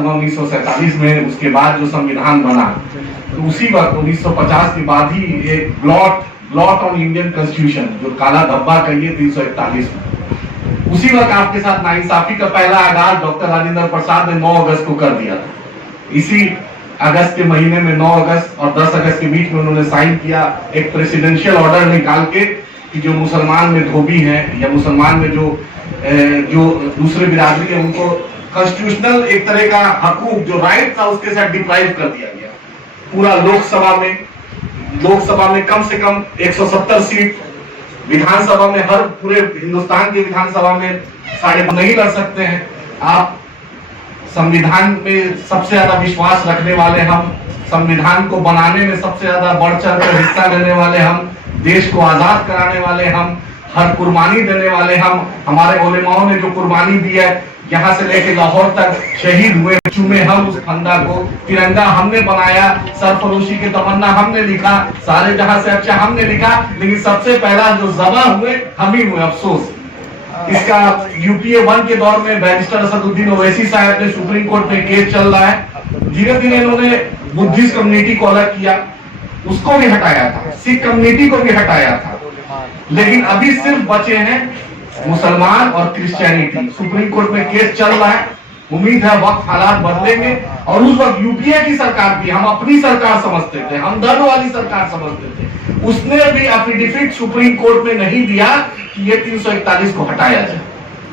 1947 में उसके बाद जो संविधान बना, तो उसी वक्त 1950 के बाद ही एक ब्लॉट ऑन इंडियन कॉन्स्टिट्यूशन, जो काला धब्बा कहिए 341 में, उसी वक्त आपके साथ नाइंसाफी का पहला आगाज डॉक्टर राजेंद्र प्रसाद ने 9 अगस्त को कर दिया था। इसी अगस्त के महीने में 9 अगस्त और 10 अगस्त के बीच में उन्होंने साइन किया एक प्रेसिडेंशियल ऑर्डर निकाल के कि जो मुसलमान में धोबी हैं या मुसलमान में जो दूसरे बिरादरी है उनको कॉन्स्टिट्यूशनल एक तरह का हकूक जो राइट था उसके साथ डिप्राइव कर दिया गया। पूरा लोकसभा में कम से कम 170 सीट, विधानसभा में हर पूरे हिंदुस्तान की विधानसभा में साढ़े नहीं लड़ सकते हैं आप। संविधान में सबसे ज्यादा विश्वास रखने वाले हम, संविधान को बनाने में सबसे ज्यादा बढ़ चढ़ कर हिस्सा लेने वाले हम, देश को आजाद कराने वाले हम, हर कुर्बानी देने वाले हम। हमारे उलेमाओं ने जो कुर्बानी दी है, यहाँ से लेके लाहौर तक शहीद हुए, चुमे हम उस फंदा को, तिरंगा हमने बनाया, सरफरोशी के तमन्ना हमने लिखा, सारे जहां से अच्छा हमने लिखा, लेकिन सबसे पहला जो ज़बा हुए हम ही हुए। अफसोस इसका यूपीए 1 के दौर में बैरिस्टर असदुद्दीन ओवैसी साहब ने सुप्रीम कोर्ट में केस चल रहा है, धीरे धीरे इन्होंने बुद्धिस्ट कम्युनिटी को अलग किया, उसको भी हटाया था, सिख कम्युनिटी को भी हटाया था, लेकिन अभी सिर्फ बचे हैं मुसलमान और क्रिश्चियनिटी। सुप्रीम कोर्ट में केस चल रहा है, उम्मीद है वक्त हालात बदलेंगे। और उस वक्त यूपीए की सरकार भी हम अपनी सरकार समझते थे, हम दर्द वाली सरकार समझते थे, उसने भी एफिडेविट सुप्रीम कोर्ट में नहीं दिया कि ये 341 को हटाया जाए।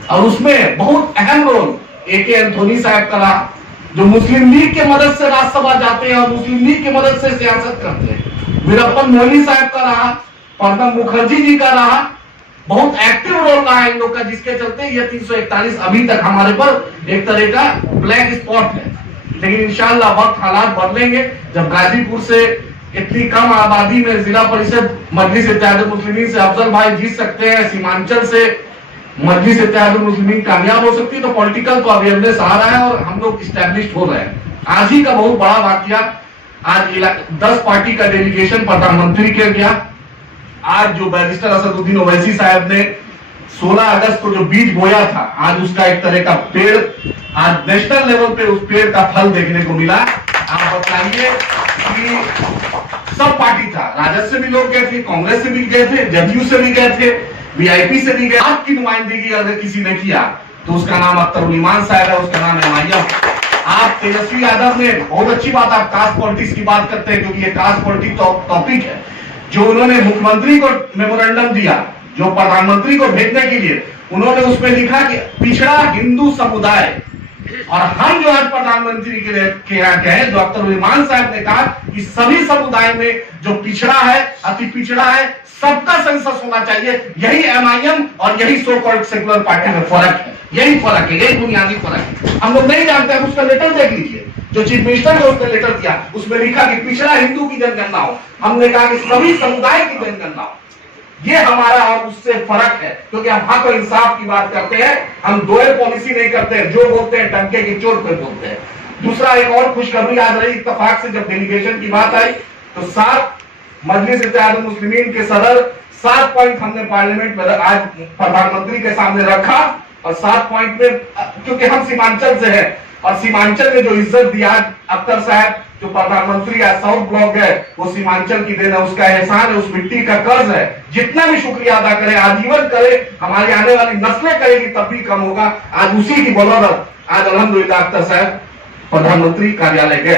और उसमें बहुत अहम रोल AK एंथोनी साहब का रहा, जो मुस्लिम लीग के मदद से राज्यसभा जाते हैं और मुस्लिम लीग की मदद से सियासत करते हैं। वीरप्पन मोइली साहब का रहा, प्रणब मुखर्जी जी का रहा, बहुत एक्टिव रोल रहा है इन लोग का, जिसके चलते ये 341 अभी तक हमारे पर एक तरह का ब्लैक स्पॉट है। लेकिन इंशाअल्लाह वक्त हालात बदलेंगे, जब गाजीपुर से इतनी कम आबादी में जिला परिषद मजलिस इत्तेहादुल मुस्लिमीन से अफजल भाई जीत सकते हैं, सीमांचल से मजलिस इत्तेहादुल मुस्लिमीन कामयाब हो सकती है, तो पॉलिटिकल तो अवेयरनेस आ रहा है और हम लोग स्टैब्लिश्ड हो रहे हैं। आज ही का बहुत बड़ा वाकया, आज 10 पार्टी का डेलीगेशन प्रधानमंत्री के गया। आज जो बैरिस्टर असदुद्दीन ओवैसी साहब ने 16 अगस्त को जो बीज बोया था, आज उसका एक तरह का पेड़ आज नेशनल लेवल पे उस पेड़ का फल देखने को मिला। आप बताइए कि सब पार्टी था, राजद से भी लोग गए थे, कांग्रेस से भी गए थे, जदयू से भी गए थे, वीआईपी से भी गए। आपकी नुमाइंदगी अगर किसी ने किया तो उसका नाम अख्तर ईमान साहब है, उसका नाम MIM। आप तेजस्वी यादव ने, बहुत अच्छी बात, आप कास्ट पॉलिटिक्स की बात करते हैं क्योंकि ये कास्ट पॉलिटिक्स टॉपिक है। जो उन्होंने मुख्यमंत्री को मेमोरेंडम दिया, जो प्रधानमंत्री को भेजने के लिए, उन्होंने उसमें लिखा कि पिछड़ा हिंदू समुदाय, और हम जो आज प्रधानमंत्री के यहाँ गए, जो अख्तर ईमान साहब ने कहा कि सभी समुदाय में जो पिछड़ा है, अति पिछड़ा है, सबका सेंसस होना चाहिए। यही MIM और यही सो कॉल्ड सेकुलर पार्टी में फर्क है, यही फर्क है, यही बुनियादी फर्क है। हम लोग नहीं जानते, उसका लेटर देख लीजिए, जो चीफ मिनिस्टर ने उसने लेटर दिया, उसमें लिखा कि पिछड़ा हिंदू की जनगणना हो, हमने कहा कि सभी समुदाय की जनगणना हो। ये हमारा और उससे फर्क है, क्योंकि हम हक और इंसाफ की बात करते हैं, हम डोयल पॉलिसी नहीं करते हैं, जो बोलते हैं टंके की चोट पे बोलते हैं। दूसरा एक और खुशखबरी आज रही, इत्तेफाक से जब डेलीगेशन की बात आई तो 7 मजलिस इत्तेहादुल मुस्लिमीन के सदर 7 पॉइंट हमने पार्लियामेंट में आज प्रधानमंत्री के सामने रखा, और 7 पॉइंट में, क्योंकि हम सीमांचल से है और सीमांचल में जो इज्जत दिया अख्तर साहब, जो प्रधानमंत्री आज साउथ ब्लॉक है, वो सीमांचल की देन है, उसका एहसान है, उस मिट्टी का कर्ज है। जितना भी शुक्रिया अदा करे, आजीवन करे, हमारी आने वाली नस्लें करेगी तब भी कम होगा। आज उसी की बदौलत आज अल्हम्दुलिल्लाह अख्तर साहब प्रधानमंत्री कार्यालय गए।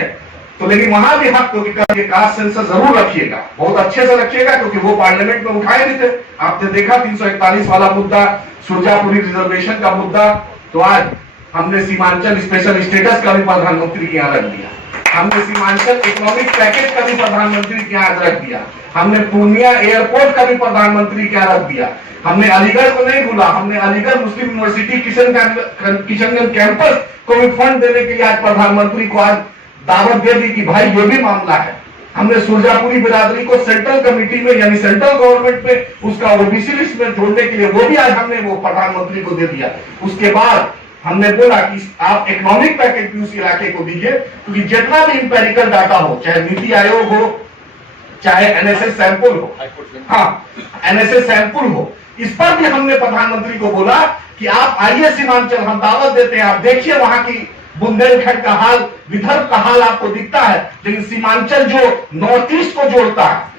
तो लेकिन वहां भी हक करके कास्ट सेंसस जरूर रखिएगा, बहुत अच्छे से रखिएगा, क्योंकि वो पार्लियामेंट में उठाए नहीं थे। आपने देखा 341 वाला मुद्दा, सुरजापुरी रिजर्वेशन का मुद्दा, तो आज हमने सीमांचल स्पेशल स्टेटस का भी प्रधानमंत्री के यहाँ रख दिया, हमने सीमांचल इकोनॉमिक पैकेज का भी प्रधानमंत्री के यहाँ रख दिया, हमने पूर्णिया एयरपोर्ट का भी प्रधानमंत्री के यहाँ रख दिया, हमने अलीगढ़ को नहीं भूला, हमने अलीगढ़ मुस्लिम यूनिवर्सिटी किशनगंज कैंपस को भी फंड देने के लिए आज प्रधानमंत्री को आज दावत दे दी कि भाई ये भी मामला है। हमने सुरजापुरी बिरादरी को सेंट्रल कमेटी में, यानी सेंट्रल गवर्नमेंट में उसका OBC लिस्ट में जोड़ने के लिए वो भी आज हमने वो प्रधानमंत्री को दे दिया। उसके बाद हमने बोला कि आप इकोनॉमिक पैकेज भी उस इलाके को दीजिए, क्योंकि जितना भी इंपेरिकल डाटा हो, चाहे नीति आयोग हो, चाहे NSS सैंपल हो, हाँ NSS सैंपल हो, इस पर भी हमने प्रधानमंत्री को बोला कि आप आइए सीमांचल, हम दावत देते हैं, आप देखिए वहां की बुंदेलखंड का हाल, विदर्भ का हाल आपको दिखता है, लेकिन सीमांचल जो नॉर्थ ईस्ट को जोड़ता है,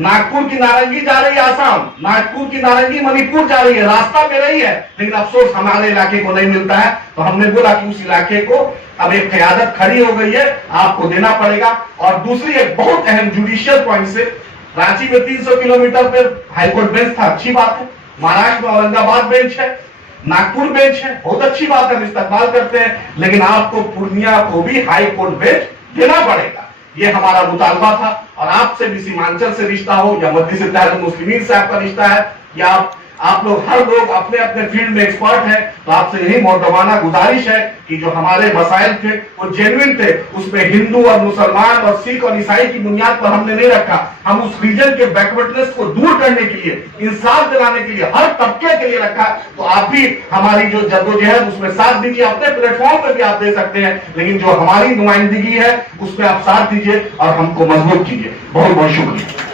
नागपुर की नारंगी जा रही है आसाम, नागपुर की नारंगी मणिपुर जा रही है, रास्ता में रही है, लेकिन अफसोस हमारे इलाके को नहीं मिलता है। तो हमने बोला कि उस इलाके को अब एक क़यादत खड़ी हो गई है, आपको देना पड़ेगा। और दूसरी एक बहुत अहम जुडिशियल पॉइंट से, रांची में 300 किलोमीटर पर हाईकोर्ट बेंच था, अच्छी बात है। महाराष्ट्र में औरंगाबाद बेंच है, नागपुर बेंच है, बहुत अच्छी बात है, इस्तेमाल करते हैं, लेकिन आपको पूर्णिया को भी हाई कोर्ट बेंच देना पड़ेगा। ये हमारा मुतालबा था। और आपसे भी सीमांचल से रिश्ता हो या मजलिस इत्तेहाद मुस्लिमीन से आपका रिश्ता है, या आप लोग हर लोग अपने अपने फील्ड में एक्सपर्ट हैं, तो आपसे यही मोहतरमाना गुजारिश है कि जो हमारे मसाइल थे वो जेन्युइन थे, उसमें हिंदू और मुसलमान और सिख और ईसाई की बुनियाद पर हमने नहीं रखा। हम उस रीजन के बैकवर्डनेस को दूर करने के लिए, इंसाफ दिलाने के लिए, हर तबके के लिए रखा। तो आप भी हमारी जो जद्दोजहद उसमें साथ दीजिए, अपने प्लेटफॉर्म पर भी आप दे सकते हैं, लेकिन जो हमारी नुमाइंदगी है उसमें आप साथ दीजिए और हमको मजबूत कीजिए। बहुत बहुत शुक्रिया।